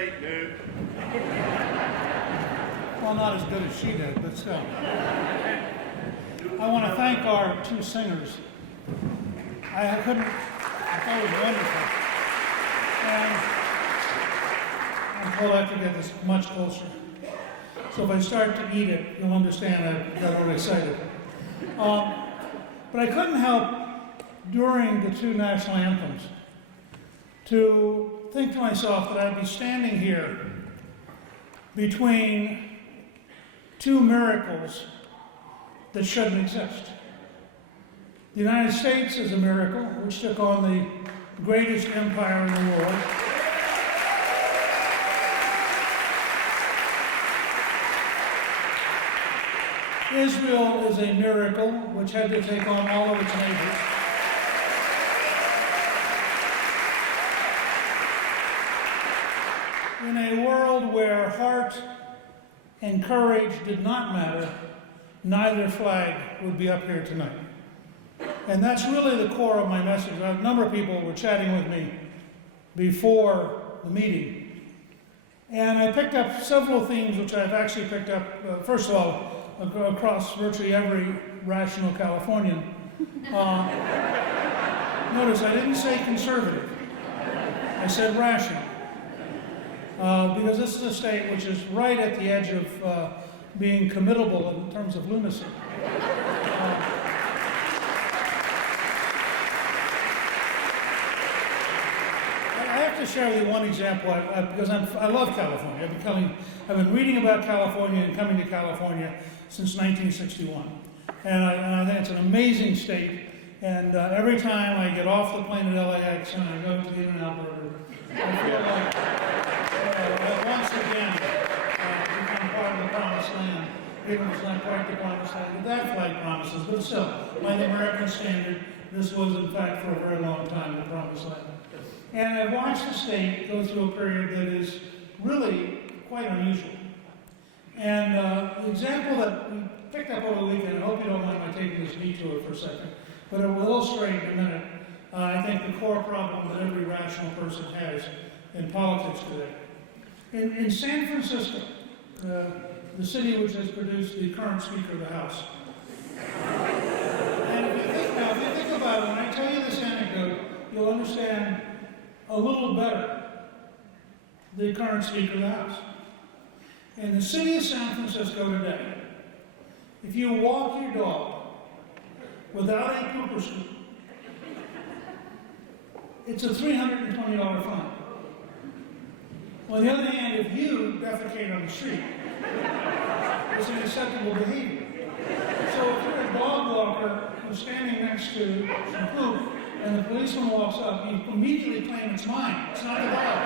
great, Newt. Well, not as good as she did, but still. I want to thank our two singers. I thought it was wonderful. And I'm told I have to get this much closer. So if I start to eat it, you'll understand I got really excited. But I couldn't help during the two national anthems to think to myself that I'd be standing here between two miracles that shouldn't exist. The United States is a miracle, which took on the greatest empire in the world. Israel is a miracle, which had to take on all of its neighbors. In a world where heart and courage did not matter, neither flag would be up here tonight. And that's really the core of my message. A number of people were chatting with me before the meeting. And I picked up several themes which I've actually picked up, first of all, across virtually every rational Californian. Notice I didn't say conservative. I said rational. Because this is a state which is right at the edge of being committable in terms of lunacy. I have to share with you one example, because I love California. I've been reading about California and coming to California since 1961. And I think it's an amazing state. And every time I get off the plane at LAX and I go to the In-N-Out Burger, I feel like once again become part of the promised land. Even if it's not quite the promised land, but that flag promises. But still, by the American standard, this was in fact for a very long time the promised land. And I've watched the state go through a period that is really quite unusual. And the example that we picked up over the weekend, I hope you don't mind my taking this detour for a second, but it will illustrate in a minute, I think, the core problem that every rational person has in politics today. In San Francisco, the city which has produced the current Speaker of the House. And if you think about it, when I tell you this anecdote, you'll understand a little better the current Speaker of the House. In the city of San Francisco today, if you walk your dog without a pooper scoop, it's a $320 fine. On the other hand, if you defecate on the street, it's an acceptable behavior. So if you're a dog walker who's standing next to some poop and the policeman walks up, you immediately claim it's mine. It's not the dog.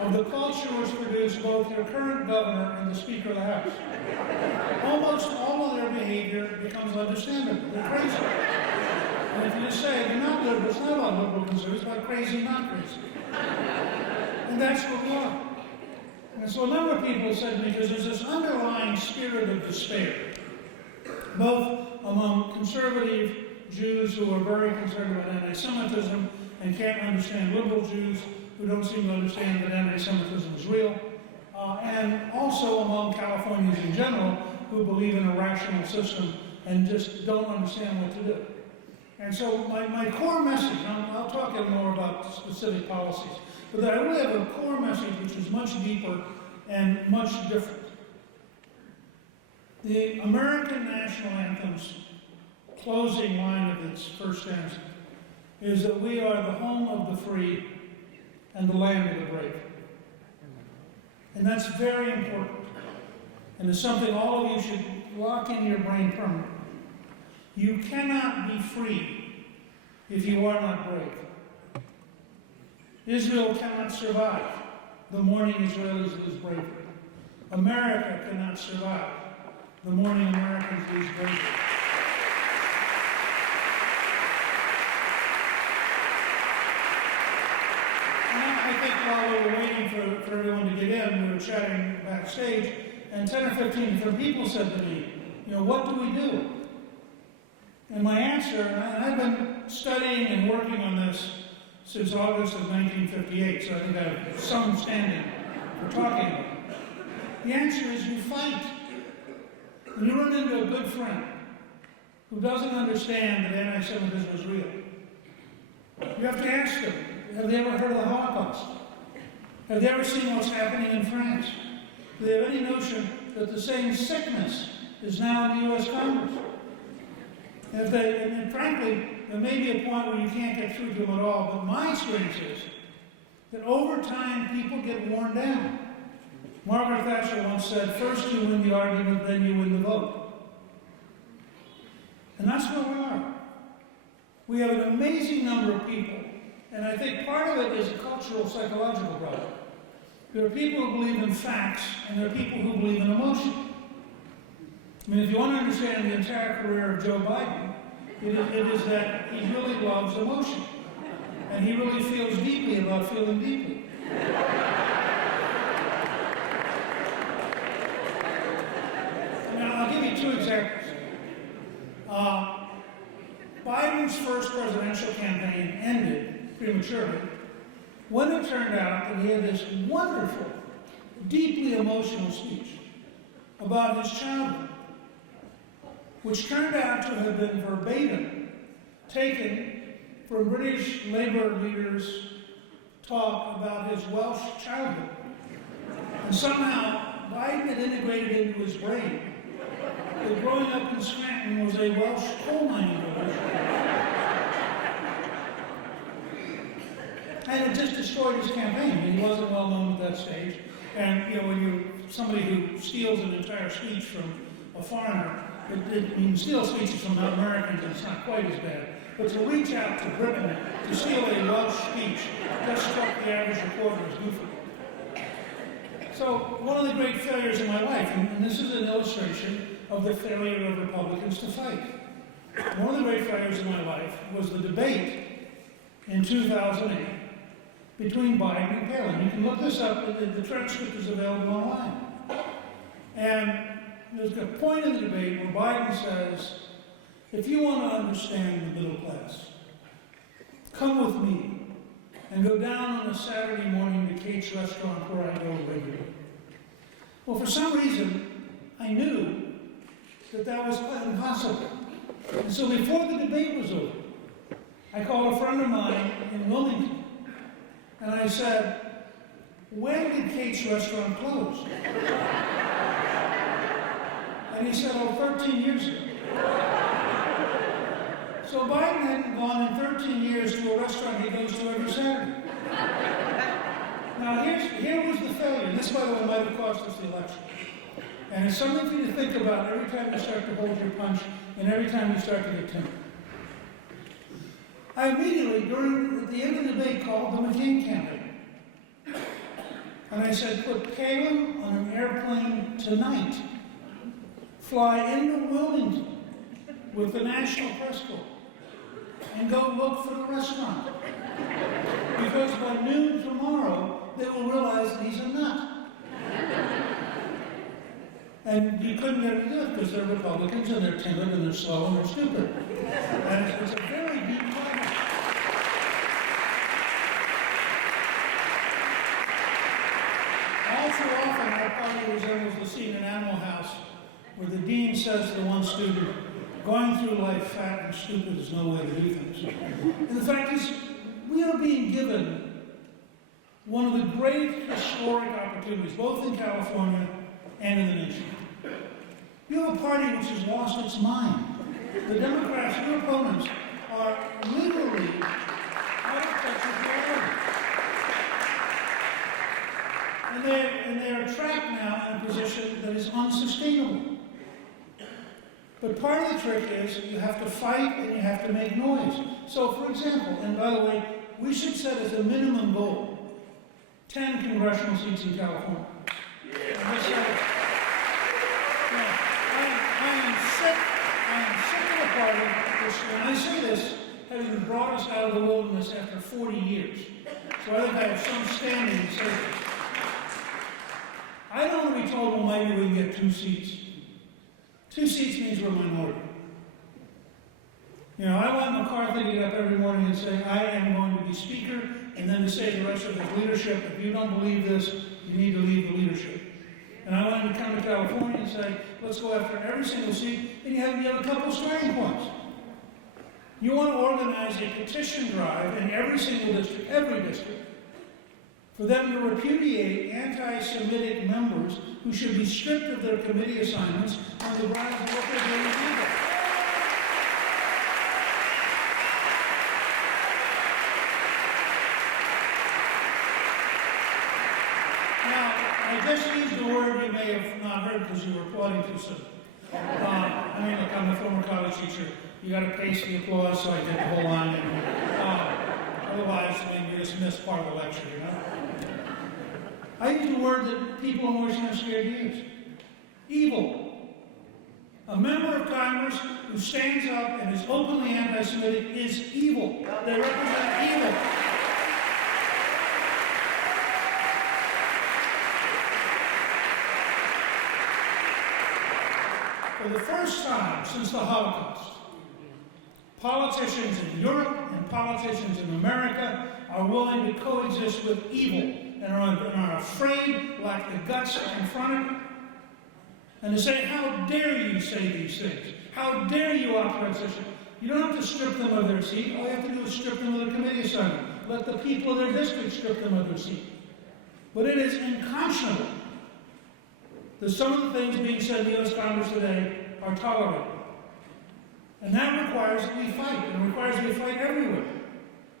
Of the culture which produced both your current governor and the Speaker of the House. Almost all of their behavior becomes understandable. They're crazy. And if you just say, they're not liberal, it's not about liberal conservatives, it's about crazy, not crazy. And that's what we are. And so a number of people said to me, because there's this underlying spirit of despair, both among conservative Jews who are very concerned about anti-Semitism and can't understand liberal Jews who don't seem to understand that anti-Semitism is real, and also among Californians in general who believe in a rational system and just don't understand what to do. And so my core message, and I'll talk a little more about specific policies, but I really have a core message which is much deeper and much different. The American national anthem's closing line of its first stanza is that we are the home of the free and the land of the brave. And that's very important. And it's something all of you should lock in your brain permanently. You cannot be free if you are not brave. Israel cannot survive the morning Israelis lose bravery. America cannot survive the morning Americans lose bravery. I think while we were waiting for everyone to get in, we were chatting backstage, and 10 or 15 different people said to me, what do we do? And my answer, and I've been studying and working on this since August of 1958, so I think I have some standing for talking about it. The answer is you fight. When you run into a good friend who doesn't understand that anti-Semitism is real, you have to ask them, have they ever heard of the Holocaust? Have they ever seen what's happening in France? Do they have any notion that the same sickness is now in the U.S. Congress? And frankly, there may be a point where you can't get through to them at all, but my experience is that over time, people get worn down. Margaret Thatcher once said, first you win the argument, then you win the vote. And that's where we are. We have an amazing number of people, and I think part of it is a cultural, psychological problem. There are people who believe in facts, and there are people who believe in emotion. I mean, if you want to understand the entire career of Joe Biden, it is that he really loves emotion. And he really feels deeply about feeling deeply. Now, I'll give you two examples. Biden's first presidential campaign ended prematurely when it turned out that he had this wonderful, deeply emotional speech about his childhood, which turned out to have been verbatim taken from British Labour leaders' talk about his Welsh childhood. And somehow, Biden had integrated into his brain that growing up in Scranton was a Welsh coal mining village. And it just destroyed his campaign. He wasn't well known at that stage. And when you're somebody who steals an entire speech from a foreigner, steal speeches from Americans, it's not quite as bad. But to reach out to Britain to steal a Welsh speech just struck the average reporter as goofy. So one of the great failures in my life, and this is an illustration of the failure of Republicans to fight. One of the great failures in my life was the debate in 2008 between Biden and Palin. You can look this up, the transcript is available online. And there's a point in the debate where Biden says, if you want to understand the middle class, come with me and go down on a Saturday morning to Kate's restaurant where I go regularly. Well, for some reason, I knew that was impossible. And so before the debate was over, I called a friend of mine in Wilmington, and I said, when did Kate's restaurant close? And he said, 13 years ago. So Biden hadn't gone in 13 years to a restaurant he goes to every Saturday. Now here was the failure. This, by the way, might have cost us the election. And it's something for you to think about every time you start to hold your punch and every time you start to get timid. I immediately, at the end of the debate, called the McCain campaign. And I said, put Palin on an airplane tonight. Fly into Wilmington with the National Press Corps and go look for the restaurant. Because by noon tomorrow, they will realize that he's a nut. And you couldn't get them to do it because they're Republicans and they're timid and they're slow and they're stupid. And it's a very deep problem. All too often, our party resembles the scene in Animal House where the dean says to one student, going through life fat and stupid is no way to do things. And the fact is, we are being given one of the great historic opportunities, both in California and in the nation. You have a party which has lost its mind. The Democrats, your opponents, are literally out of touch with reality. And they are trapped now in a position that is unsustainable. But part of the trick is you have to fight and you have to make noise. So, for example, and by the way, we should set as a minimum goal 10 congressional seats in California. I am sick of a party which, when I say this, having brought us out of the wilderness after 40 years. rather than have some standing that says this. I don't want to be told, well, maybe we can get 2 seats. 2 seats means we're a minority. You know, I want McCarthy to get up every morning and say, I am going to be speaker, and then to say to the rest of his leadership, if you don't believe this, you need to leave the leadership. And I want him to come to California and say, let's go after every single seat, and you have a couple starting points. You want to organize a petition drive in every single district, every district, for them to repudiate anti-Semitic members who should be stripped of their committee assignments on the grounds of what they're doing in Cuba. Now, I just used the word you may have not heard because you were applauding too soon. I mean, look, I'm a former college teacher. You got to pace the applause so I get the whole line. Otherwise, I mean, you just miss part of the lecture, you know? I use the word that people in Washington are scared to use. Evil. A member of Congress who stands up and is openly anti-Semitic is evil. They represent evil. For the first time since the Holocaust, politicians in Europe and politicians in America are willing to coexist with evil and are afraid, lack the guts to confront it, and to say, how dare you say these things? How dare you authorize this? You don't have to strip them of their seat. All you have to do is strip them of their committee assignment. Let the people of their district strip them of their seat. But it is unconscionable that some of the things being said in the U.S. Congress today are tolerated. And that requires that we fight, and it requires that we fight everywhere.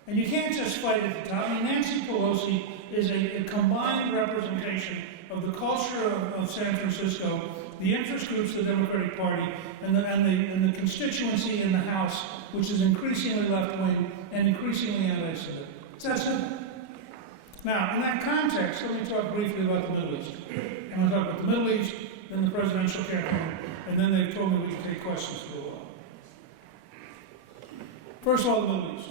And you can't just fight at the top. I mean, Nancy Pelosi is a combined representation of the culture of San Francisco, the interest groups of the Democratic Party, and the constituency in the House, which is increasingly left-wing and increasingly anti-Semitic. It's that simple. Now, in that context, let me talk briefly about the Middle East. I'm going to talk about the Middle East, then the presidential campaign, and then they've told me we can take questions for a while. First of all, the Middle East.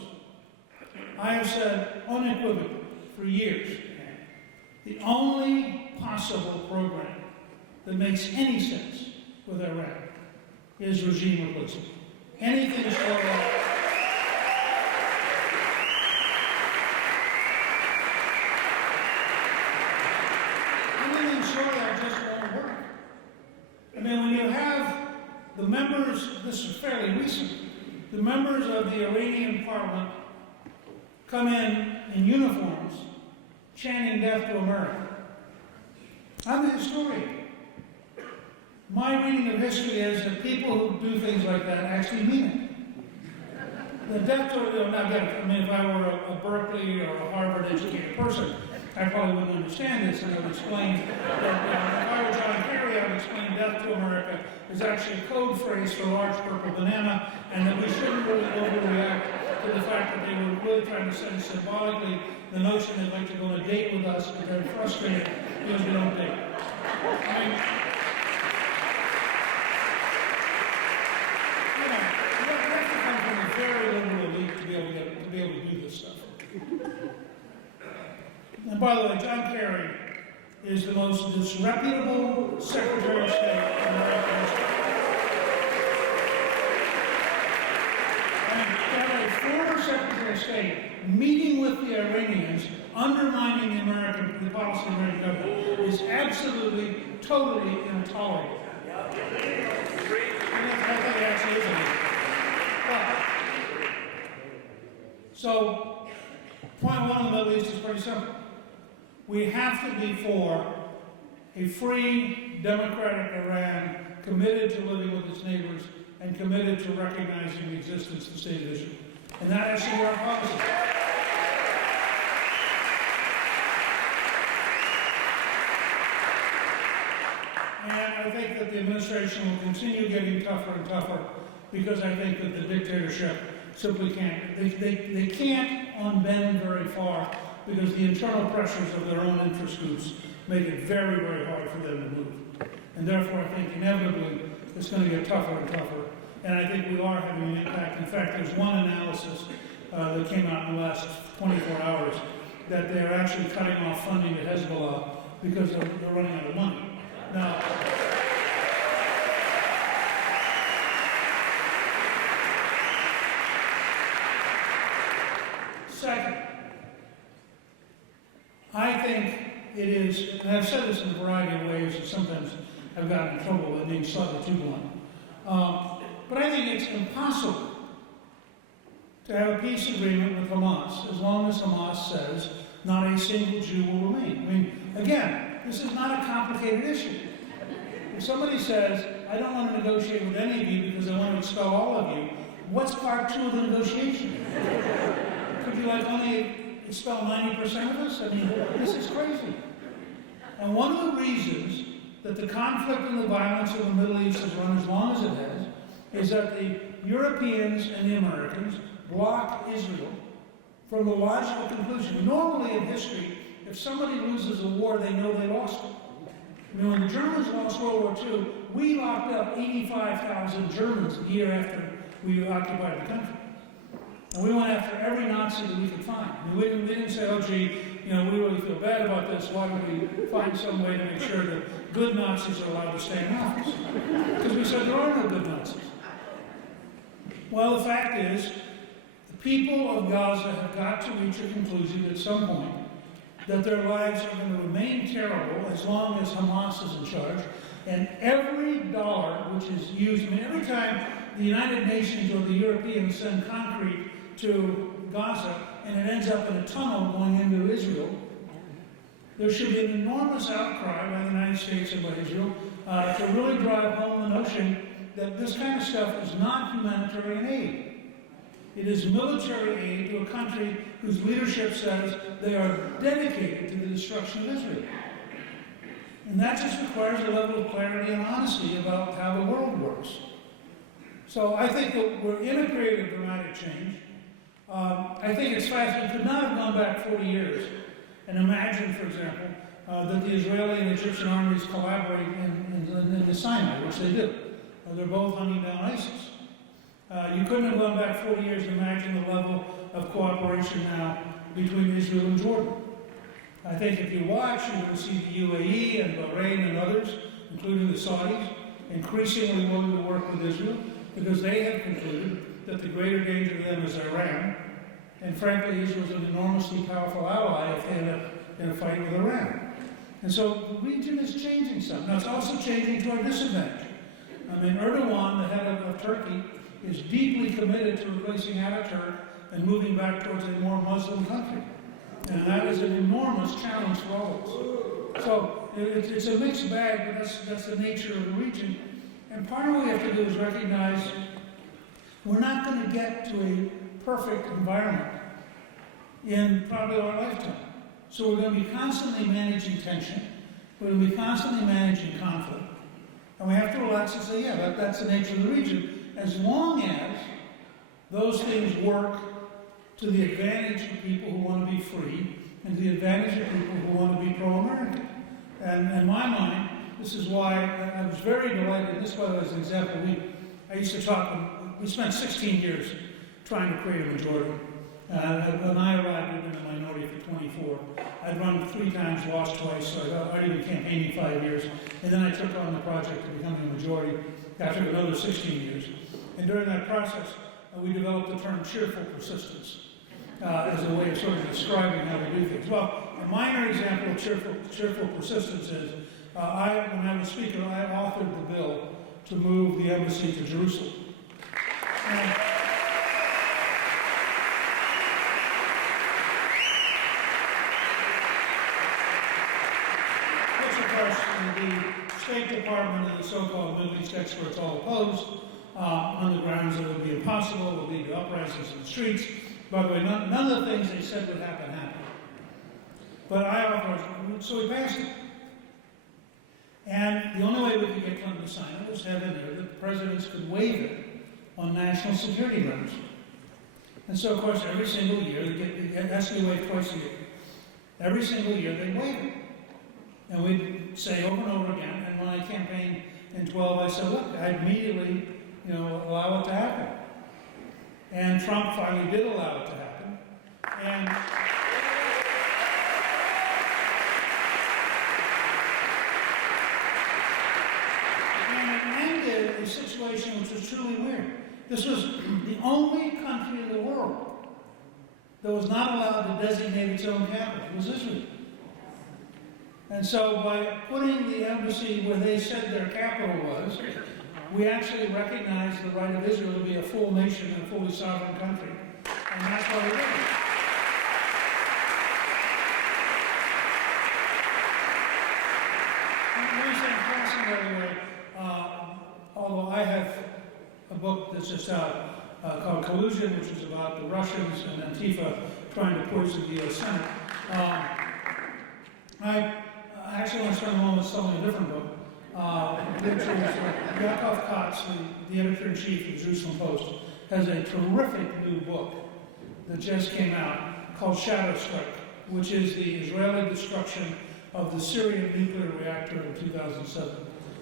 I have said unequivocally for years, the only possible program that makes any sense with Iran is regime replacement. Anything short of that just won't work. I mean, when you have the members, this is fairly recent, the members of the Iranian parliament come in uniforms chanting death to America. I'm a historian. My reading of history is that people who do things like that actually mean it. The death to, not death, I mean, if I were a Berkeley or a Harvard educated person, I probably wouldn't understand this, and I would explain that if I were John Kerry, I would explain death to America is actually a code phrase for large purple banana, and that we shouldn't really overreact to the fact that they were really trying to send symbolically the notion they'd like to go on a date with us, but they're frustrated because we don't date. I mean, you have to come from a very liberal elite to be able to do this stuff. And by the way, John Kerry is the most disreputable Secretary of State in American history. And to have a former Secretary of State meeting with the Iranians, undermining the policy of the American government, is absolutely, totally intolerable. And I think it actually is illegal. So, point one of the Middle East is pretty simple. We have to be for a free, democratic Iran committed to living with its neighbors and committed to recognizing the existence of the state of Israel. And that has to be our policy. And I think that the administration will continue getting tougher and tougher because I think that the dictatorship simply can't, they can't unbend very far because the internal pressures of their own interest groups make it very, very hard for them to move. And therefore, I think inevitably it's going to get tougher and tougher. And I think we are having an impact. In fact, there's one analysis that came out in the last 24 hours that they're actually cutting off funding to Hezbollah because they're running out of money. Now, second, I think it is, and I've said this in a variety of ways, and sometimes I've gotten in trouble with being slightly too blunt, but I think it's impossible to have a peace agreement with Hamas as long as Hamas says not a single Jew will remain. I mean, again, this is not a complicated issue. If somebody says, I don't want to negotiate with any of you because I want to expel all of you, what's part two of the negotiation? Could you like only expel 90% of us? I mean, this is crazy. And one of the reasons that the conflict and the violence in the Middle East has run as long as it has is that the Europeans and the Americans block Israel from the logical conclusion. Normally in history, if somebody loses a war, they know they lost it. You know, when the Germans lost World War II, we locked up 85,000 Germans a year after we occupied the country. And we went after every Nazi that we could find. I mean, we didn't say, oh gee, you know, we really feel bad about this, why don't we find some way to make sure that good Nazis are allowed to stay in office? Because we said there are no good Nazis. Well, the fact is, the people of Gaza have got to reach a conclusion at some point that their lives are going to remain terrible as long as Hamas is in charge. And every dollar which is used, I mean, every time the United Nations or the Europeans send concrete to Gaza and it ends up in a tunnel going into Israel, there should be an enormous outcry by the United States and by Israel to really drive home the notion that this kind of stuff is not humanitarian aid. It is military aid to a country whose leadership says they are dedicated to the destruction of Israel. And that just requires a level of clarity and honesty about how the world works. So I think that we're in a period of dramatic change. I think it's fast. We could not have gone back 40 years and imagine, for example, that the Israeli and Egyptian armies collaborate in the Sinai, which they do. They're both hunting down ISIS. You couldn't have gone back 40 years and imagine the level of cooperation now between Israel and Jordan. I think if you watch, you're going to see the UAE and Bahrain and others, including the Saudis, increasingly willing to work with Israel because they have concluded that the greater danger to them is Iran. And frankly, Israel is an enormously powerful ally if they end up in a fight with Iran. And so the region is changing some. Now it's also changing to our disadvantage. I mean, Erdogan, the head of Turkey, is deeply committed to replacing Ataturk and moving back towards a more Muslim country. And that is an enormous challenge for all of us. So it's a mixed bag, but that's the nature of the region. And part of what we have to do is recognize we're not going to get to a perfect environment in probably our lifetime. So we're going to be constantly managing tension. We're going to be constantly managing conflict. And we have to relax and say, yeah, that's the nature of the region, as long as those things work to the advantage of people who want to be free and to the advantage of people who want to be pro-American. And in my mind, this is why I was very delighted. And this, by the way, is an example. I used to talk, we spent 16 years trying to create a majority. When I arrived, we'd been in the minority for 24. I'd run 3 times, lost twice, so I'd already been campaigning 5 years. And then I took on the project of becoming a majority. That took another 16 years. And during that process, we developed the term cheerful persistence as a way of sort of describing how we do things. Well, a minor example of cheerful persistence is, when I was Speaker, I authored the bill to move the embassy to Jerusalem. Which, of course, the State Department and the so-called Middle East experts all opposed, on the grounds that it would be impossible, it would lead to uprisings in the streets. By the way, none of the things they said would happen happened. But I authorized, so we passed it. And the only way we could get Clinton to sign it was to have in there that presidents could waive it on national security grounds. And so, of course, every single year, it has to be waived twice a year. Every single year, they waive it. And we'd say over and over again, and when I campaigned in 12, I said, look, I immediately, allow it to happen. And Trump finally did allow it to happen. And a situation which was truly weird. This was the only country in the world that was not allowed to designate its own capital. It was Israel. And so by putting the embassy where they said their capital was, we actually recognized the right of Israel to be a full nation and a fully sovereign country. And that's what we did. By the way, although I have a book that's just out called Collusion, which is about the Russians and Antifa trying to poison the U.S. Senate. I actually want to spend a moment selling a different book, which is Yaakov Katz, the editor-in-chief of the Jerusalem Post, has a terrific new book that just came out called Shadow Strike, which is the Israeli destruction of the Syrian nuclear reactor in 2007.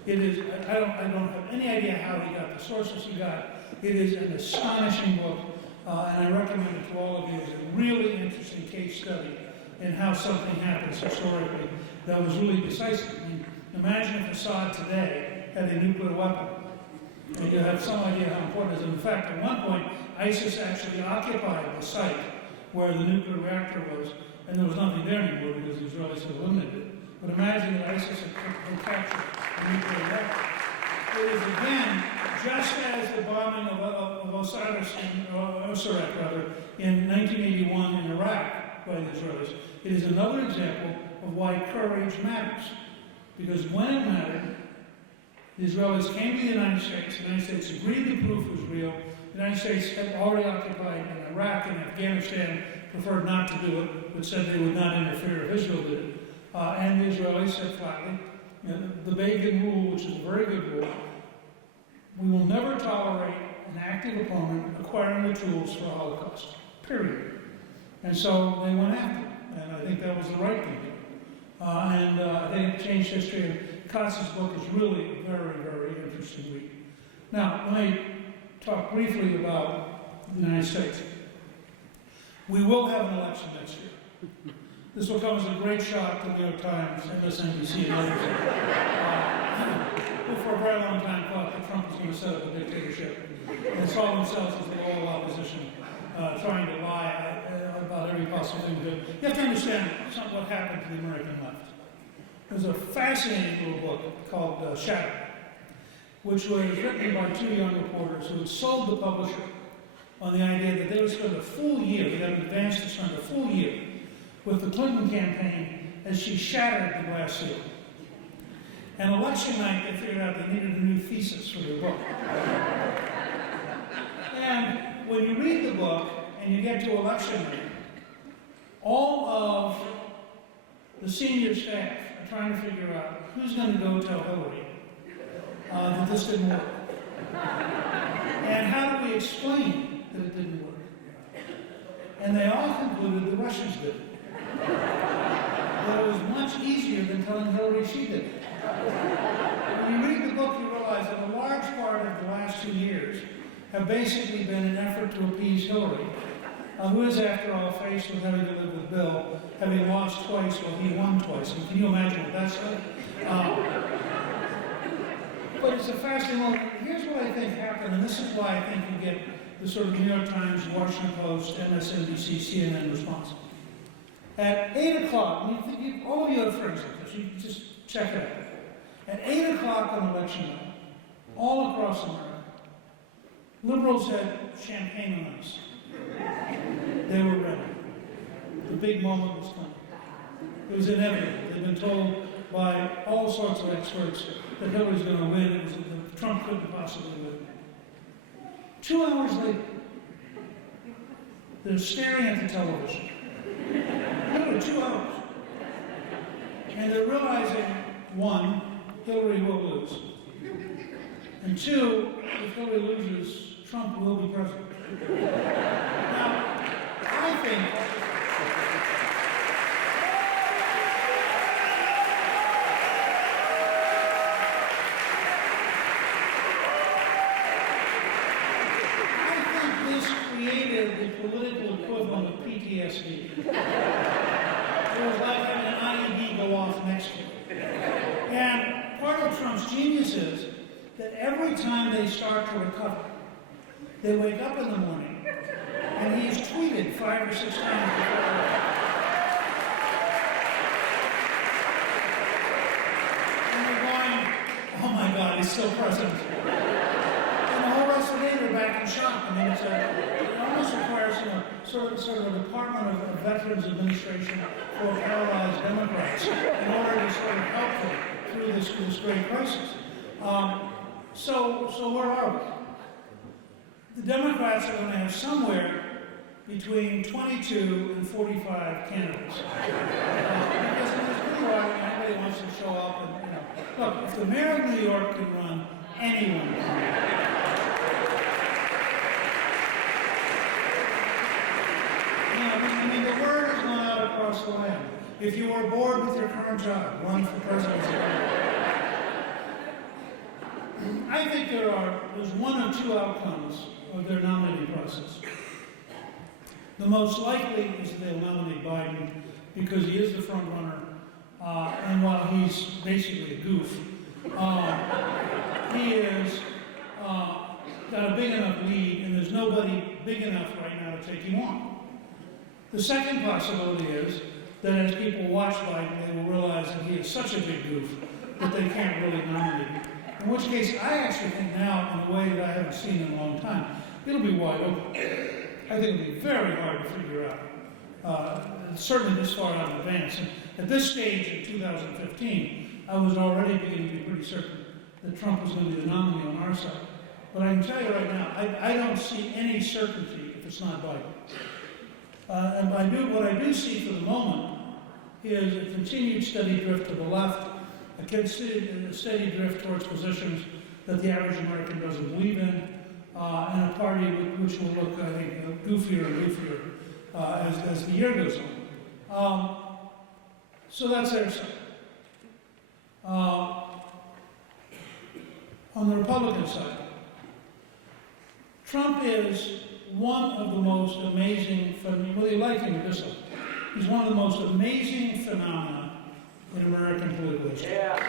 It is, I don't have any idea how he got the sources he got. It is an astonishing book, and I recommend it to all of you. It's a really interesting case study in how something happens historically that was really decisive. I mean, imagine if Assad today had a nuclear weapon, and you have some idea how important it is. In fact, at one point, ISIS actually occupied the site where the nuclear reactor was, and there was nothing there anymore because the Israelis had eliminated it. But imagine that ISIS had captured a nuclear weapon. It is again, just as the bombing of Osiris in 1981 in Iraq by the Israelis, it is another example of why courage matters. Because when it mattered, the Israelis came to the United States agreed the proof was real, the United States had already occupied in Iraq and Afghanistan, preferred not to do it, but said they would not interfere if Israel did it. And the Israelis said flatly, the Begin rule, which is a very good rule, we will never tolerate an active opponent acquiring the tools for a Holocaust, period. And so they went after it, and I think that was the right thing to do. And I think it changed history, and Katz's book is really a very, very interesting read. Now, let me talk briefly about the United States. We will have an election next year. This will come as a great shock to the New York Times, MSNBC, and others. Who for a very long time thought that Trump was going to set up a dictatorship and saw themselves as the loyal opposition, trying to lie about every possible thing to do. You have to understand what happened to the American left. There's a fascinating little book called Shadow, which was written by two young reporters who had sold the publisher on the idea that they would spend a full year, they had an advance to spend a full year with the Clinton campaign as she shattered the glass ceiling. And election night, they figured out they needed a new thesis for their book. And when you read the book and you get to election night, all of the senior staff are trying to figure out who's going to go tell Hillary that this didn't work. And how do we explain that it didn't work? And they all concluded the Russians did it. But it was much easier than telling Hillary she did it. When you read the book, you realize that a large part of the last 2 years have basically been an effort to appease Hillary, who is, after all, faced with having to live with Bill, having lost twice while he won twice. And can you imagine what that's like? But it's a fascinating moment. Here's what I think happened, and this is why I think you get the sort of New York Times, Washington Post, MSNBC, CNN response. At 8 o'clock, all of you have friends like this, you just check it out. At 8 o'clock on election night, all across America, liberals had champagne on ice. They were ready. The big moment was coming. It was inevitable. They'd been told by all sorts of experts that Hillary's going to win. It was that Trump couldn't possibly win. 2 hours later, they're staring at the television. Literally 2 hours. And they're realizing, one, Hillary will lose. And two, if Hillary loses, Trump will be president. Now, I think this created the political equivalent of PTSD. It was like having an IED go off next to you. And part of Trump's genius is that every time they start to recover, they wake up in the morning, and he's tweeted 5 or 6 times before. And they're going, oh my God, he's still president. And the whole rest of the day, they're back in shock. I mean, it almost requires, sort of a Department of Veterans Administration for paralyzed Democrats in order to sort of help them through this great crisis. So where are we? The Democrats are going to have somewhere between 22 and 45 candidates. Because it's pretty hard when everybody wants to show up and, look, if the mayor of New York can run, anyone can. I mean, the word has gone out across the land. If you are bored with your current job, run for presidency. I think there's one of 2 outcomes of their nominating process. The most likely is that they'll nominate Biden because he is the front runner, and while he's basically a goof, he is got a big enough lead, and there's nobody big enough right now to take him on. The second possibility is that as people watch Biden, they will realize that he is such a big goof that they can't really nominate him. In which case, I actually think now, in a way that I haven't seen in a long time, it'll be wide open. I think it'll be very hard to figure out, certainly this far out in advance. And at this stage in 2015, I was already beginning to be pretty certain that Trump was going to be the nominee on our side. But I can tell you right now, I don't see any certainty if it's not Biden. And what I do see for the moment is a continued steady drift to the left, a steady drift towards positions that the average American doesn't believe in, and a party which will look, I think, goofier and goofier as the year goes on. So that's their side. On the Republican side, Trump is one of the most amazing, whether you like him or dislike, he's one of the most amazing phenomena in American political history. Yeah.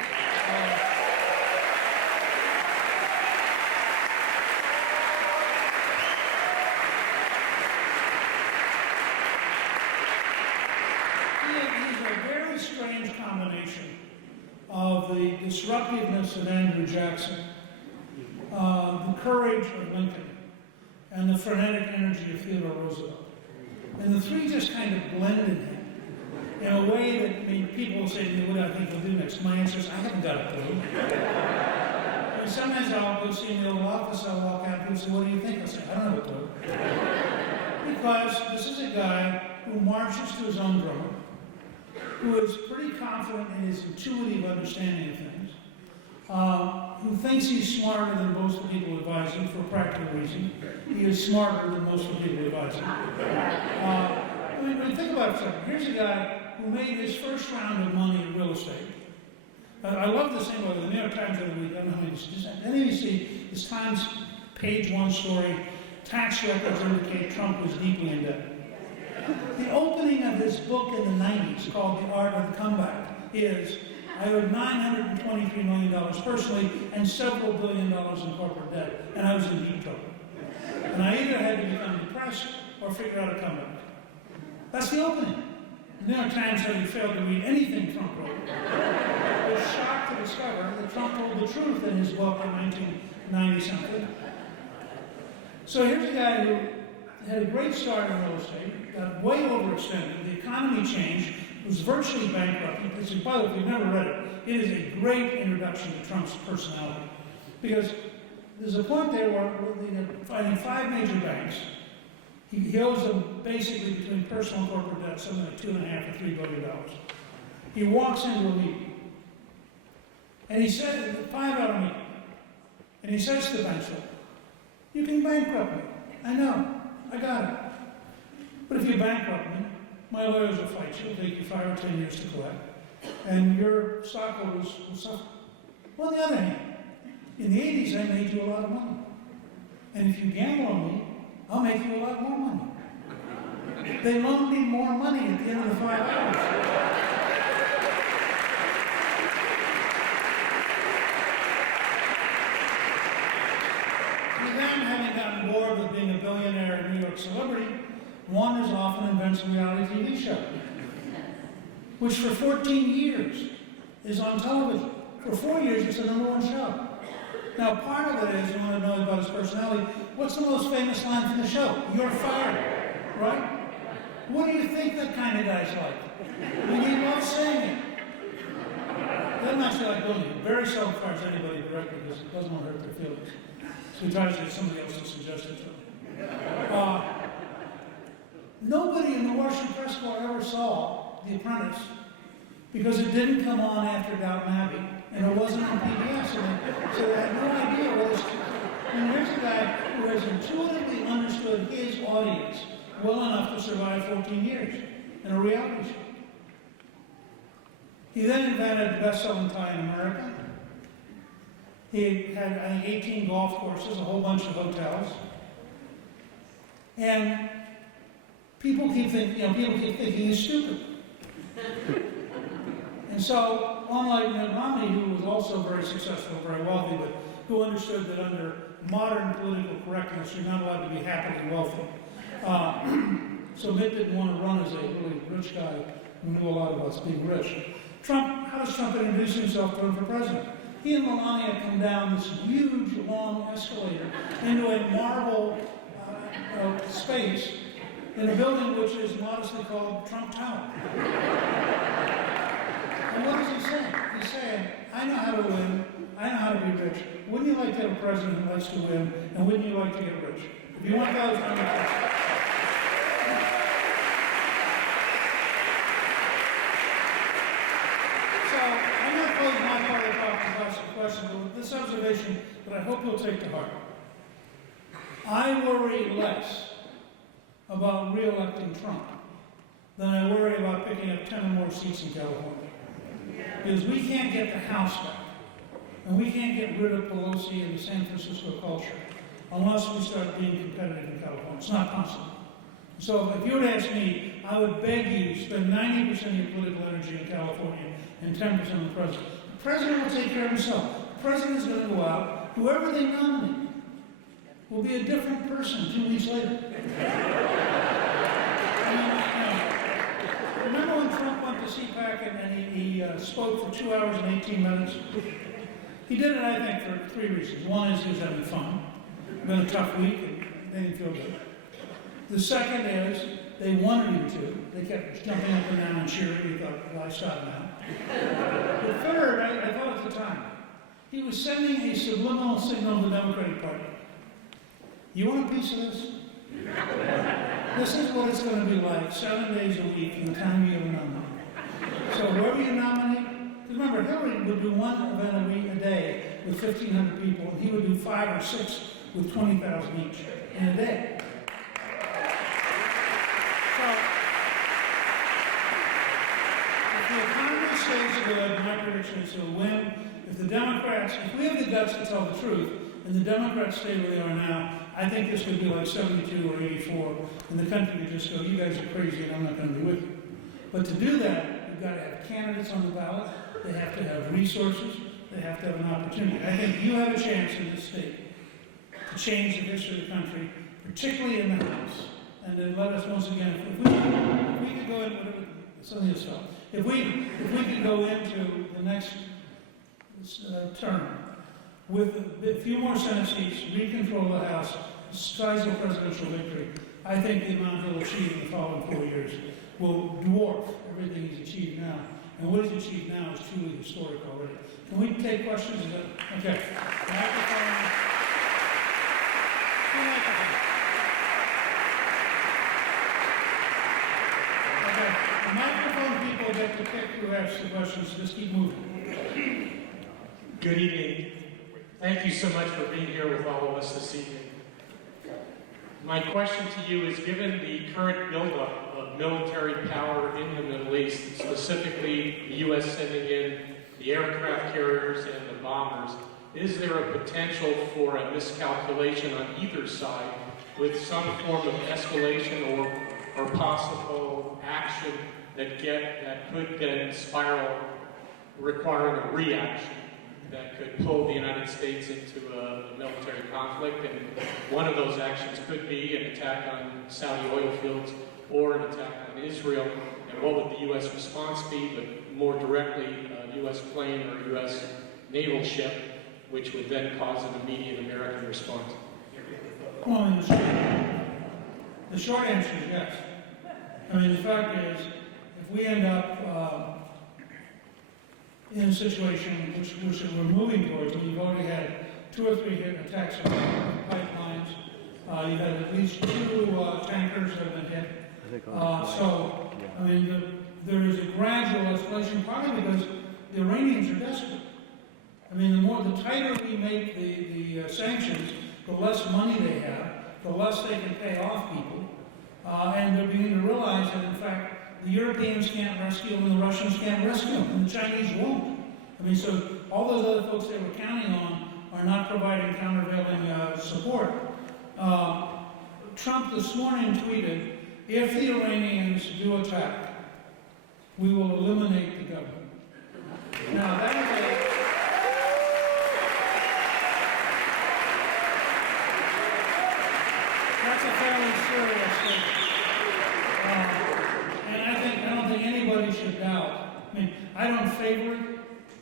He's a very strange combination of the disruptiveness of Andrew Jackson, the courage of Lincoln, and the frenetic energy of Theodore Roosevelt. And the three just kind of blended him in a way that, I mean, people will say to me, what do I think he'll do next? My answer is, I haven't got a clue. I mean, sometimes I'll go see him in the Oval Office, I'll walk out and say, what do you think? I'll say, I don't have a clue. Because this is a guy who marches to his own drum, who is pretty confident in his intuitive understanding of things, who thinks he's smarter than most of the people advising for a practical reason. He is smarter than most of the people advising. I mean, think about it for a second. Here's a guy who made his first round of money in real estate. I love this thing about the New York Times every week. I don't know how many then you see this Times page 1 story, tax records indicate Trump was deeply in debt. The opening of his book in the 90s, called The Art of the Comeback, is, I owed $923 million personally and several $1 billion in corporate debt, and I was in deep trouble. And I either had to become depressed or figure out a comeback. That's the opening. The New York Times, having failed to read anything Trump wrote, was shocked to discover that Trump told the truth in his book in 1990-something. So here's a guy who had a great start in real estate, got way overextended, the economy changed, was virtually bankrupt. By the way, if you've never read it, it is a great introduction to Trump's personality. Because there's a point there where finding 5 major banks, he owes them basically between personal and corporate debt something like $2.5 to $3 billion. He walks into a meeting, and he said, 5-hour meeting, and he says to the bank, you can bankrupt me. I know, I got it. But if you bankrupt me, my lawyers will fight you. It'll take you 5 or 10 years to collect, and your stockholders will suffer. Well, on the other hand, in the 80s, I made you a lot of money. And if you gamble on me, I'll make you a lot more money. They loaned me more money at the end of the 5 hours. He then, having gotten bored with being a billionaire and New York celebrity, wanders off and invents a reality TV show, which for 14 years is on television. For 4 years, it's the #1 show. Now, part of it is, you want to know about his personality, what's the most famous line from the show? "You're fired," right? What do you think that kind of guy's like? I mean, he loves saying it. He doesn't actually like doing it. Very seldom fires anybody directly because it doesn't want to hurt their feelings. So he tries to get somebody else to suggest it to him. Nobody in the Washington Press Corps ever saw The Apprentice because it didn't come on after Downton Abbey, and it wasn't on PBS, so they had no idea what was. And here's a guy who has intuitively understood his audience well enough to survive 14 years in a reality show. He then invented the best-selling tie in America. He had, I think, 18 golf courses, a whole bunch of hotels. And people keep thinking he's stupid. And so, unlike Mitt Romney, who was also very successful, very wealthy, but who understood that under modern political correctness, you're not allowed to be happily wealthy. So Mitt didn't want to run as a really rich guy who knew a lot about being rich. How does Trump introduce himself to run for president? He and Melania come down this huge, long escalator into a marble space in a building which is modestly called Trump Tower. And what is he saying? He's saying, I know how to win, I know how to be rich. Wouldn't you like to have a president who likes to win, and wouldn't you like to get rich? If you want those, I'm going to. Question, but this observation that I hope you'll take to heart. I worry less about re-electing Trump than I worry about picking up 10 or more seats in California. Because we can't get the House back, and we can't get rid of Pelosi and the San Francisco culture unless we start being competitive in California. It's not possible. So if you were to ask me, I would beg you to spend 90% of your political energy in California and 10% on the president. The president will take care of himself. The president is going to go out. Whoever they nominate will be a different person 2 weeks later. Remember when Trump went to CPAC and he spoke for 2 hours and 18 minutes? He did it, I think, for 3 reasons. One is he was having fun. It's been a tough week, and they didn't feel good. The second is they wanted him to. They kept jumping up and down and cheering. He thought, well, I stop now. The third, I thought at the time, he was sending a subliminal signal to the Democratic Party. You want a piece of this? This is what it's going to be like 7 days a week from the time you nominate. So whoever you nominate, remember, Hillary would do one event a day with 1,500 people, and he would do 5 or 6 with 20,000 each in a day. Stays good, my prediction is he'll win. If we have the guts to tell the truth, and the Democrats stay where they are now, I think this could be like 72 or 84, and the country could just go, you guys are crazy and I'm not going to be with you. But to do that, you've got to have candidates on the ballot, they have to have resources, they have to have an opportunity. I think you have a chance in this state to change the history of the country, particularly in the House. And then let us once again, if we could go in, something else. If we could go into the next term with a few more Senate seats, recontrol the House, sizable presidential victory, I think the amount he'll achieve in the following 4 years will dwarf everything he's achieved now. And what he's achieved now is truly historic already. Can we take questions? Okay. Microphone people get to pick who asks the questions, so just keep moving. Good evening. Thank you so much for being here with all of us this evening. My question to you is, given the current buildup of military power in the Middle East, specifically the U.S. sending in the aircraft carriers and the bombers, is there a potential for a miscalculation on either side with some form of escalation or possible action that could then spiral requiring a reaction? that could pull the United States into a military conflict, and one of those actions could be an attack on Saudi oil fields or an attack on Israel. And what would the U.S. response be? But more directly, a U.S. plane or a U.S. naval ship, which would then cause an immediate American response. Well, the short answer is yes. I mean, the fact is, if we end up in a situation which we're moving towards, and you've already had 2 or 3 hit attacks on pipelines, you've had at least 2 tankers that have been hit. So, I mean, there is a gradual escalation, partly because the Iranians are desperate. I mean, the tighter we make the sanctions, the less money they have, the less they can pay off people, and they're beginning to realize that, in fact, the Europeans can't rescue them, and the Russians can't rescue them, and the Chinese won't. I mean, so all those other folks they were counting on are not providing countervailing support. Trump this morning tweeted, if the Iranians do attack, we will eliminate the government. Now, that's a fairly serious statement. And I don't think anybody should doubt. I mean, I don't favor it.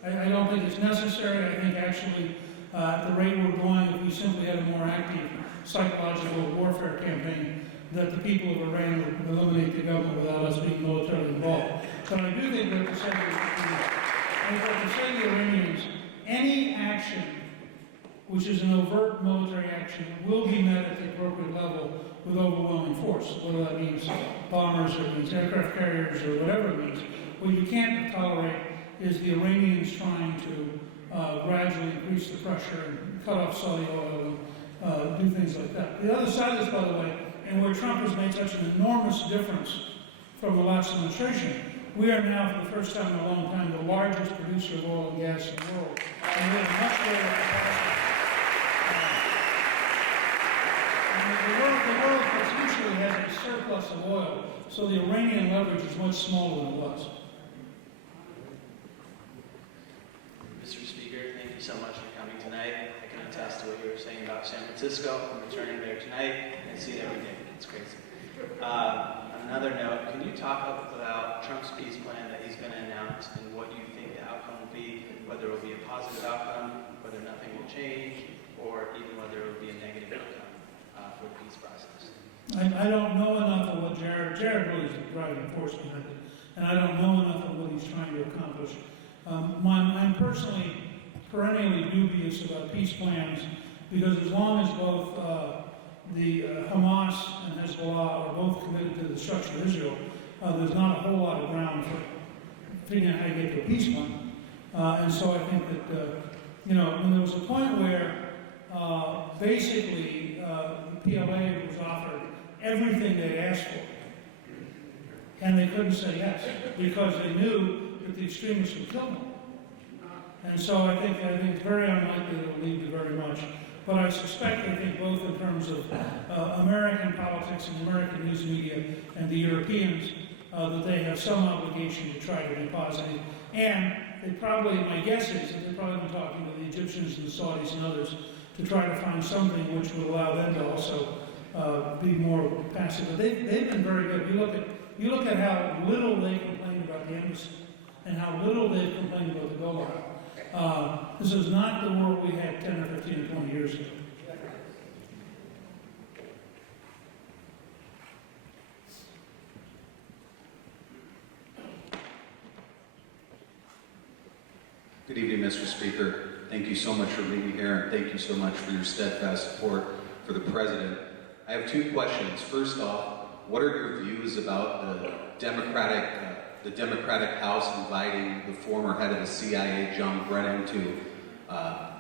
I don't think it's necessary. I think actually, at the rate we're going, if we simply had a more active psychological warfare campaign, that the people of Iran would eliminate the government without us being militarily involved. But I do think that to say to the Iranians, any action which is an overt military action will be met at the appropriate level with overwhelming force, whether that means bombers or it means aircraft carriers or whatever it means. What you can't tolerate is the Iranians trying to gradually increase the pressure and cut off Saudi oil and do things like that. The other side of this, by the way, and where Trump has made such an enormous difference from the last administration, we are now, for the first time in a long time, the largest producer of oil and gas in the world. And we have much greater capacity. The world essentially has a surplus of oil, so the Iranian leverage is much smaller than it was. Mr. Speaker, thank you so much for coming tonight. I can attest to what you were saying about San Francisco. I'm returning there tonight and see it every day. It's crazy. On another note, can you talk about Trump's peace plan that he's going to announce and what you think the outcome will be, whether it will be a positive outcome, whether nothing will change, or even whether it will be a negative outcome for the peace process? I don't know enough of what Jared really is the driving force behind it, and I don't know enough of what he's trying to accomplish. I'm personally perennially dubious about peace plans because as long as both the Hamas and Hezbollah are both committed to the destruction of Israel, there's not a whole lot of ground for figuring out how to get to a peace plan. And so I think that, when there was a point where basically the PLA was offered everything they'd asked for, and they couldn't say yes because they knew that the extremists would kill them. And so I think it's very unlikely that it will lead to very much. But I suspect, I think, both in terms of American politics and American news media and the Europeans, that they have some obligation to try to be positive. And they probably, my guess is, that they've probably been talking to the Egyptians and the Saudis and others to try to find something which would allow them to also be more passive. But they've been very good. You look at how little they complained about the embassy and how little they've complained about the Golan. This is not the world we had 10 or 15 or 20 years ago. Good evening, Mr. Speaker. Thank you so much for being here, and thank you so much for your steadfast support for the President. I have 2 questions. First off, what are your views about the Democratic House inviting the former head of the CIA, John Brennan, to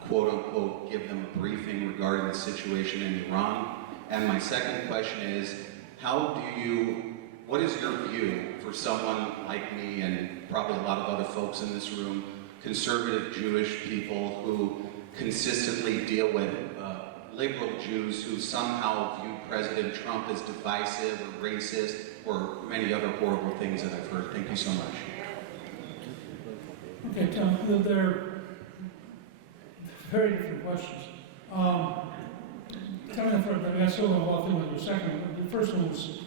quote-unquote give them a briefing regarding the situation in Iran? And my second question is, what is your view for someone like me and probably a lot of other folks in this room, conservative Jewish people who consistently deal with liberal Jews who somehow view President Trump as divisive or racist or many other horrible things that I've heard? Thank you so much. Okay, Tom, very different questions. Coming up first, I got so involved in with the second one. The first one was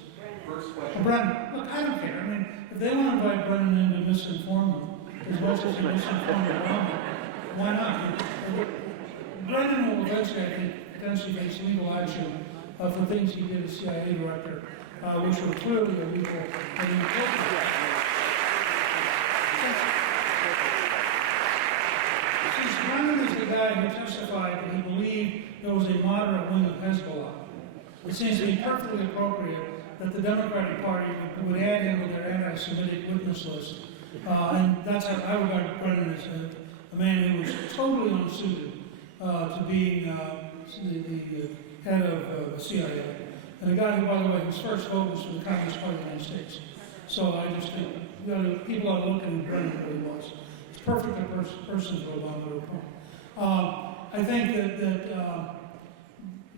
Brennan. Look, I don't care. I mean, if they want to invite Brennan in to misinform them, as much as he misinformed Obama, why not? Brennan will eventually, I think, potentially face legal action for things he did as CIA director, which were clearly illegal and inappropriate. Since Brennan is the guy who testified that he believed there was a moderate wing of Hezbollah, it seems to be perfectly appropriate that the Democratic Party would add him to their anti-Semitic witness list. And that's how I regard Brennan as a man who was totally unsuited to being the head of the CIA. And a guy who, by the way, his first vote was for the Communist Party of the United States. So I just think people are looking at Brennan who he was. It's perfect a person for Obama to appoint. I think that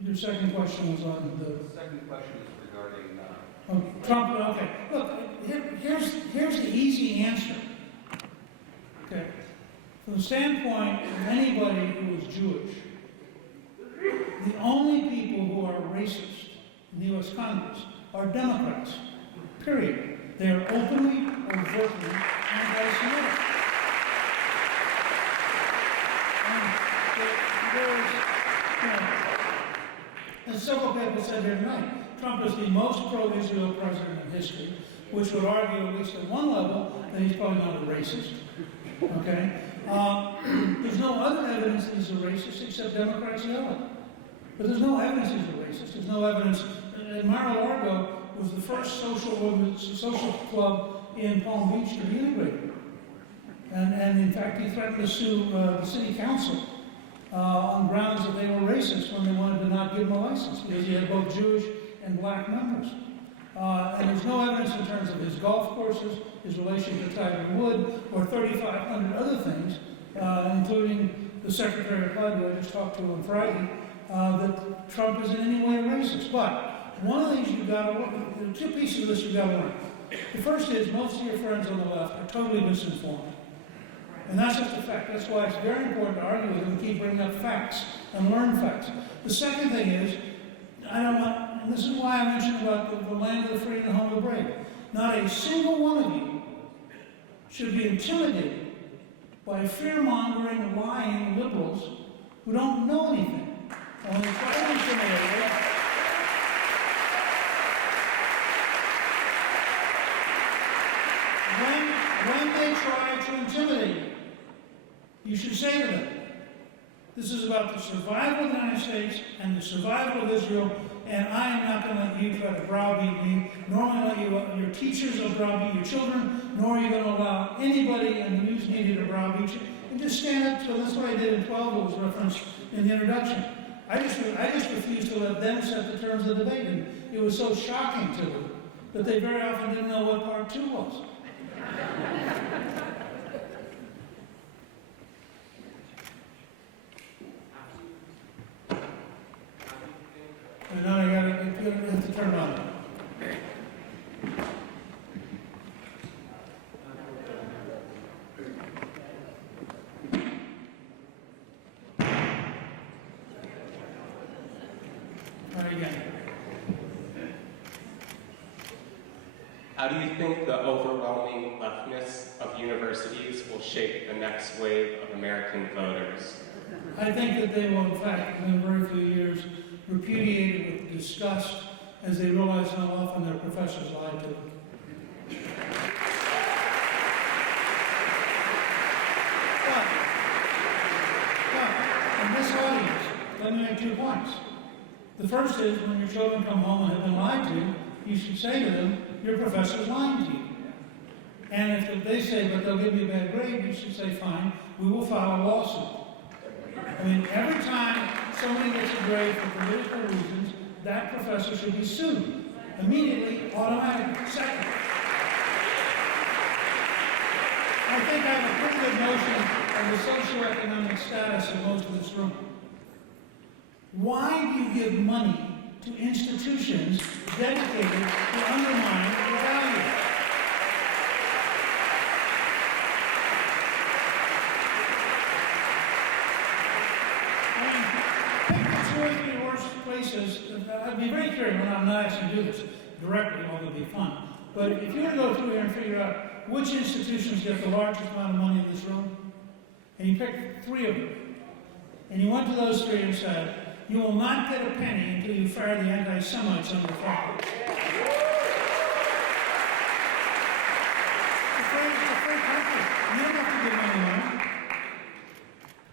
your second question was on the... Second question is regarding Trump, okay. Look, here's the easy answer. Okay. From the standpoint of anybody who is Jewish, the only people who are racist in the U.S. Congress are Democrats. Period. They are openly, overtly anti-Semitic. As several people said here tonight, Trump is the most pro-Israel president in history, which would argue, at least at one level, that he's probably not a racist. Okay? There's no other evidence that he's a racist except Democrats yell it. But there's no evidence he's a racist. There's no evidence. Mar-a-Lago was the first social club in Palm Beach to be integrated. And in fact, he threatened to sue the city council on grounds that they were racist when they wanted to not give him a license, because he had both Jewish and black members. And there's no evidence in terms of his golf courses, his relation to Tiger Wood, or 3,500 other things, including the Secretary of HUD, who I just talked to on Friday, that Trump is in any way racist. But one of the things you've got to learn, there are two pieces of this you've got to learn. The first is most of your friends on the left are totally misinformed. And that's just a fact. That's why it's very important to argue with them and keep bringing up facts and learn facts. The second thing is, and this is why I mentioned about the land of the free and the home of the brave. Not a single one of you should be intimidated by fear-mongering, lying liberals who don't know anything. And when they try to intimidate, when they try to intimidate you, you should say to them, this is about the survival of the United States and the survival of Israel, and I am not going to let you try to browbeat me, nor am I going to let your teachers will browbeat your children, nor are you going to allow anybody in the news media to browbeat you. And just stand up to them. That's what I did in 12, it was referenced in the introduction. I just refused to let them set the terms of the debate, and it was so shocking to them that they very often didn't know what part 2 was. And now I have to turn it on. Try again. How do you think the overwhelming leftness of universities will shape the next wave of American voters? I think that they will, in fact, in a very few years, repudiate it with disgust as they realize how often their professors lied to them. But, in this audience, let me make 2 points. The first is, when your children come home and have been lied to, you should say to them, your professor's lying to you. And if they say, but they'll give you a bad grade, you should say, fine, we will file a lawsuit. I mean, every time somebody gets a grade for political reasons, that professor should be sued. Immediately, automatically. Second, I think I have a pretty good notion of the socioeconomic status of most of this room. Why do you give money to institutions dedicated to undermining your values? this, I'd be very curious, I'm not asking you to do this directly, although it'd be fun. But if you were to go through here and figure out which institutions get the largest amount of money in this room, and you picked 3 of them, and you went to those 3 and said, you will not get a penny until you fire the anti-Semites on the faculty. It's a free country. You don't have to give money on.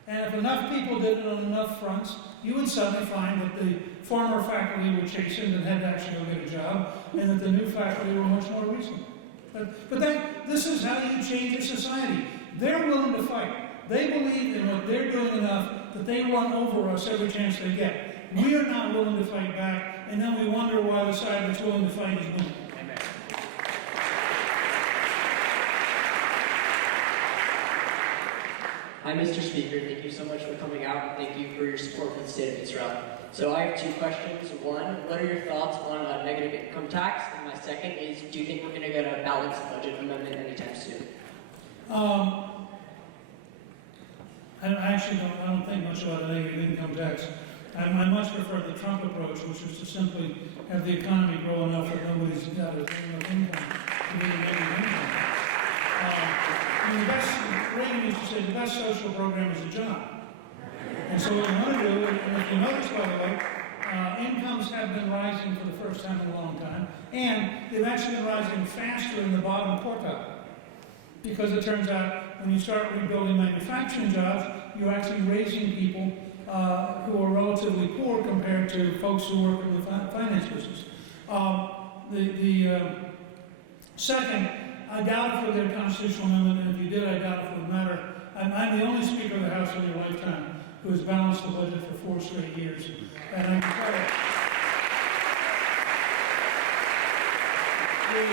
And if enough people did it on enough fronts, you would suddenly find that the former faculty were chastened and had to actually go get a job, and that the new faculty were much more reasonable. But this is how you change a society. They're willing to fight. They believe in what they're doing enough that they run over us every chance they get. We are not willing to fight back, and then we wonder why the side that's willing to fight is winning. Hi, Mr. Speaker. Thank you so much for coming out. Thank you for your support for the state of Israel. So I have 2 questions. One, what are your thoughts on a negative income tax? And my second is, do you think we're going to get a balanced budget amendment anytime soon? I don't think much about a negative income tax. I much prefer the Trump approach, which is to simply have the economy grow enough that nobody's got enough income to be a negative income tax. Reagan used to say the best social program is a job. And so what we want to do, and if you notice, by the way, incomes have been rising for the first time in a long time, and they've actually been rising faster in the bottom quartile. Because it turns out when you start rebuilding manufacturing jobs, you're actually raising people who are relatively poor compared to folks who work in the finance business. Second, I doubt if we'll get a constitutional amendment, and if you did, I doubt if it would matter. I'm the only Speaker of the House in your lifetime who has balanced the budget for 4 straight years. And I can tell you,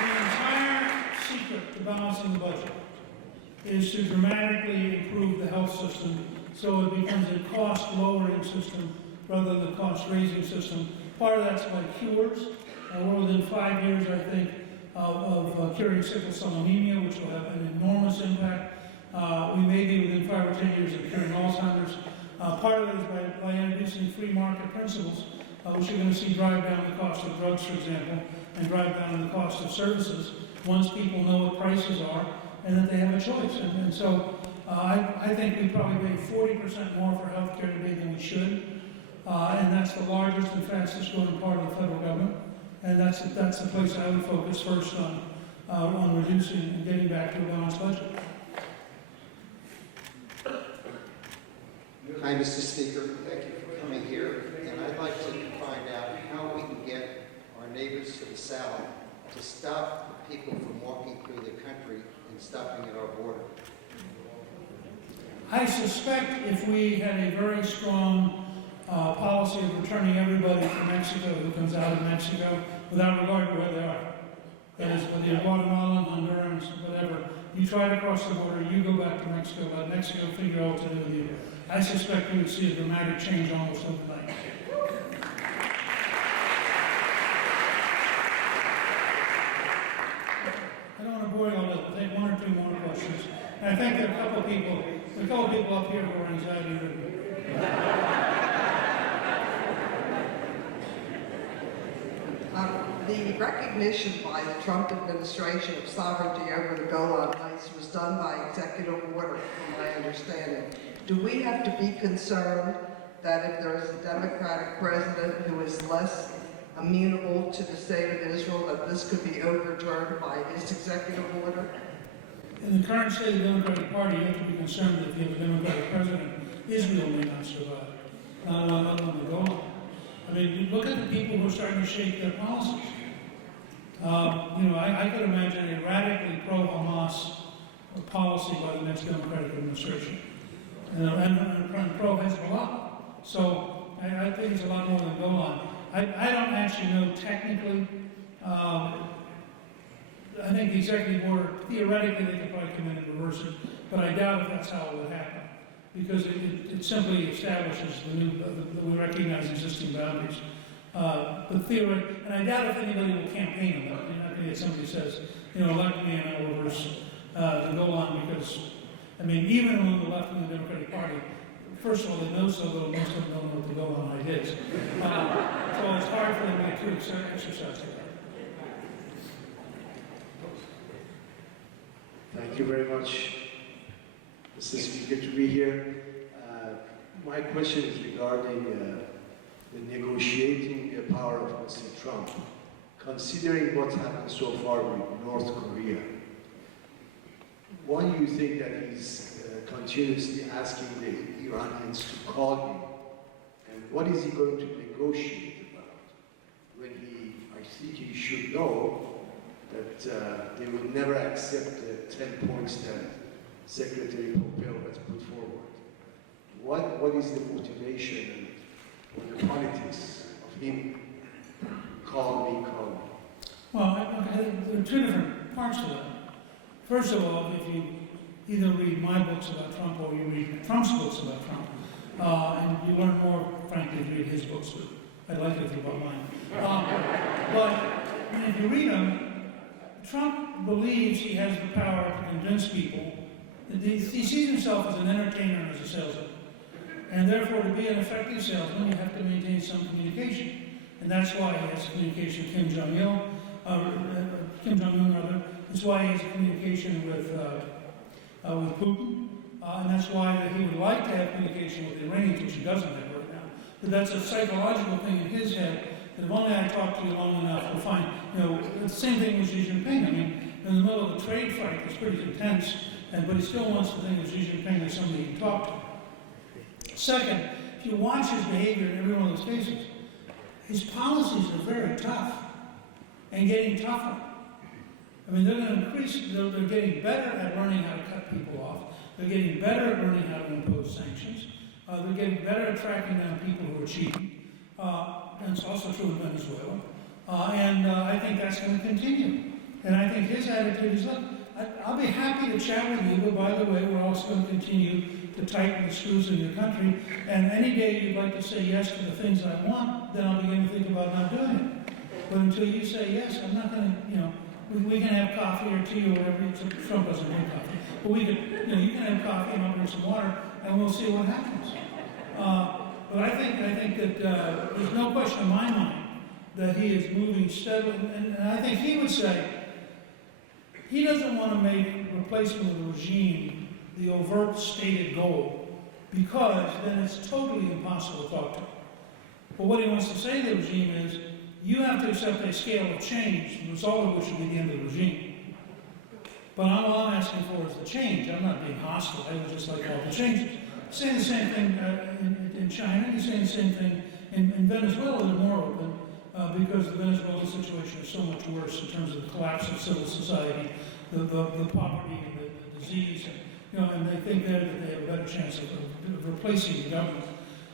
the entire secret to balancing the budget is to dramatically improve the health system so it becomes a cost-lowering system rather than a cost-raising system. Part of that's by cures. We're within 5 years, I think, of curing sickle cell anemia, which will have an enormous impact. We may be within 5 or 10 years of curing Alzheimer's. Part of it is by introducing free market principles, which you're going to see drive down the cost of drugs, for example, and drive down the cost of services once people know what prices are and that they have a choice. And so I think we probably pay 40% more for health care today than we should. And that's the largest and fastest growing part of the federal government. And that's the place I would focus first on reducing and getting back to a balanced budget. Hi, Mr. Speaker. Thank you for coming here. And I'd like to find out how we can get our neighbors to the south to stop the people from walking through the country and stopping at our border. I suspect if we had a very strong policy of returning everybody from Mexico who comes out of Mexico without regard to where they are. That is, whether you're Guatemalan, Hondurans, whatever. You try to cross the border, you go back to Mexico, let Mexico figure out what to do with you. I suspect we would see a dramatic change almost overnight. I don't want to bore you all this, but take 1 or 2 more questions. And I think there are a couple of people up here who are anxiety ridden. The recognition by the Trump administration of sovereignty over the Golan Heights was done by executive order, from my understanding. Do we have to be concerned that if there is a Democratic president who is less amenable to the state of Israel, that this could be overturned by his executive order? In the current state of the Democratic Party, you have to be concerned that if you have a Democratic president, Israel may not survive. Not on the Golan. I mean, look at the people who are starting to shape their policies. I could imagine a radically pro-Hamas policy by the next Democratic administration. And pro-Hezbollah. So I think it's a lot more than Golan. I don't actually know technically. I think the executive order, theoretically, they could probably come in and reverse it, but I doubt if that's how it would happen. Because it simply establishes that we recognize existing boundaries. But theoretically, and I doubt if anybody will campaign on that. You're not going to get somebody who says, elect me and I'll reverse the Golan, because, I mean, even on the left of the Democratic Party, First of all, they know so little, most of them don't know what to go on ideas. So it's hard for them to get too exercised. Thank you very much, Mr. Speaker, to be here. My question is regarding the negotiating power of Mr. Trump. Considering what's happened so far with North Korea, why do you think that he's continuously asking the Iranians to call him? And what is he going to negotiate about? When I think he should know that they will never accept the 10 points that Secretary Pompeo has put forward. What is the motivation or the politics of him call me? Well, there are two different parts to that. First of all, if you either read my books about Trump or you read Trump's books about Trump, and you learn more, frankly, if you read his books, but I'd like it if you bought mine. But if you read them, Trump believes he has the power to convince people. He sees himself as an entertainer and as a salesman. And therefore, to be an effective salesman, you have to maintain some communication. And that's why he has communication with Kim Jong-un, rather. That's why he has communication with Putin. And that's why he would like to have communication with the Iranians, which he doesn't have right now. But that's a psychological thing in his head. And if only I talk to you long enough, we'll find, the same thing with Xi Jinping. I mean, in the middle of a trade fight, it's pretty intense, but he still wants to think of Xi Jinping as somebody he can talk to. Second, if you watch his behavior in every one of those cases, his policies are very tough and getting tougher. I mean, they're going to increase, they're getting better at learning how to cut people off. They're getting better at learning how to impose sanctions. They're getting better at tracking down people who are cheating. And it's also true in Venezuela. I think that's going to continue. And I think his attitude is, look, I'll be happy to chat with you, but by the way, we're also going to continue to tighten the screws in your country. And any day you'd like to say yes to the things I want, then I'll begin to think about not doing it. But until you say yes, I'm not going to, we can have coffee or tea or whatever. Trump doesn't want coffee. But we could, you can have coffee and I'll bring some water, and we'll see what happens. But I think that there's no question in my mind that he is moving steadily. And I think he would say he doesn't want to make replacement of the regime the overt stated goal, because then it's totally impossible to talk to him. But what he wants to say to the regime is, you have to accept a scale of change, the result of which will be the end of the regime. But all I'm asking for is the change. I'm not being hostile. I would just like all the changes. He's saying the same thing in China. He's saying the same thing in Venezuela. They're more open because the Venezuelan situation is so much worse in terms of the collapse of civil society, the poverty and the disease. And they think there that they have a better chance of replacing the government.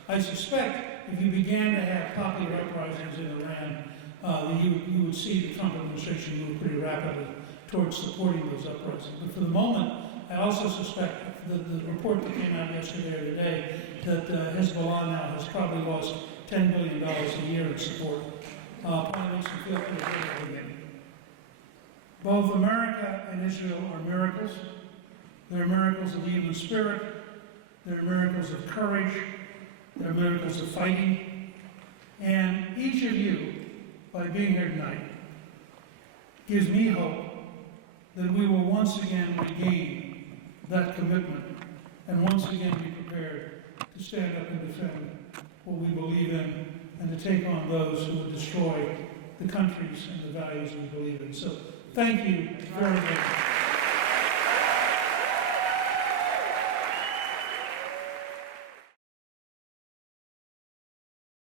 I suspect if you began to have popular uprisings in Iran, you would see the Trump administration move pretty rapidly towards supporting those uprisings. But for the moment, I also suspect that the report that came out yesterday or today that Hezbollah now has probably lost $10 billion a year in support. Probably makes me feel pretty good again. Both America and Israel are miracles. They're miracles of the human spirit. They're miracles of courage. They're miracles of fighting. And each of you, by being here tonight, gives me hope that we will once again regain that commitment and once again be prepared to stand up and defend what we believe in and to take on those who would destroy the countries and the values we believe in. So thank you very much.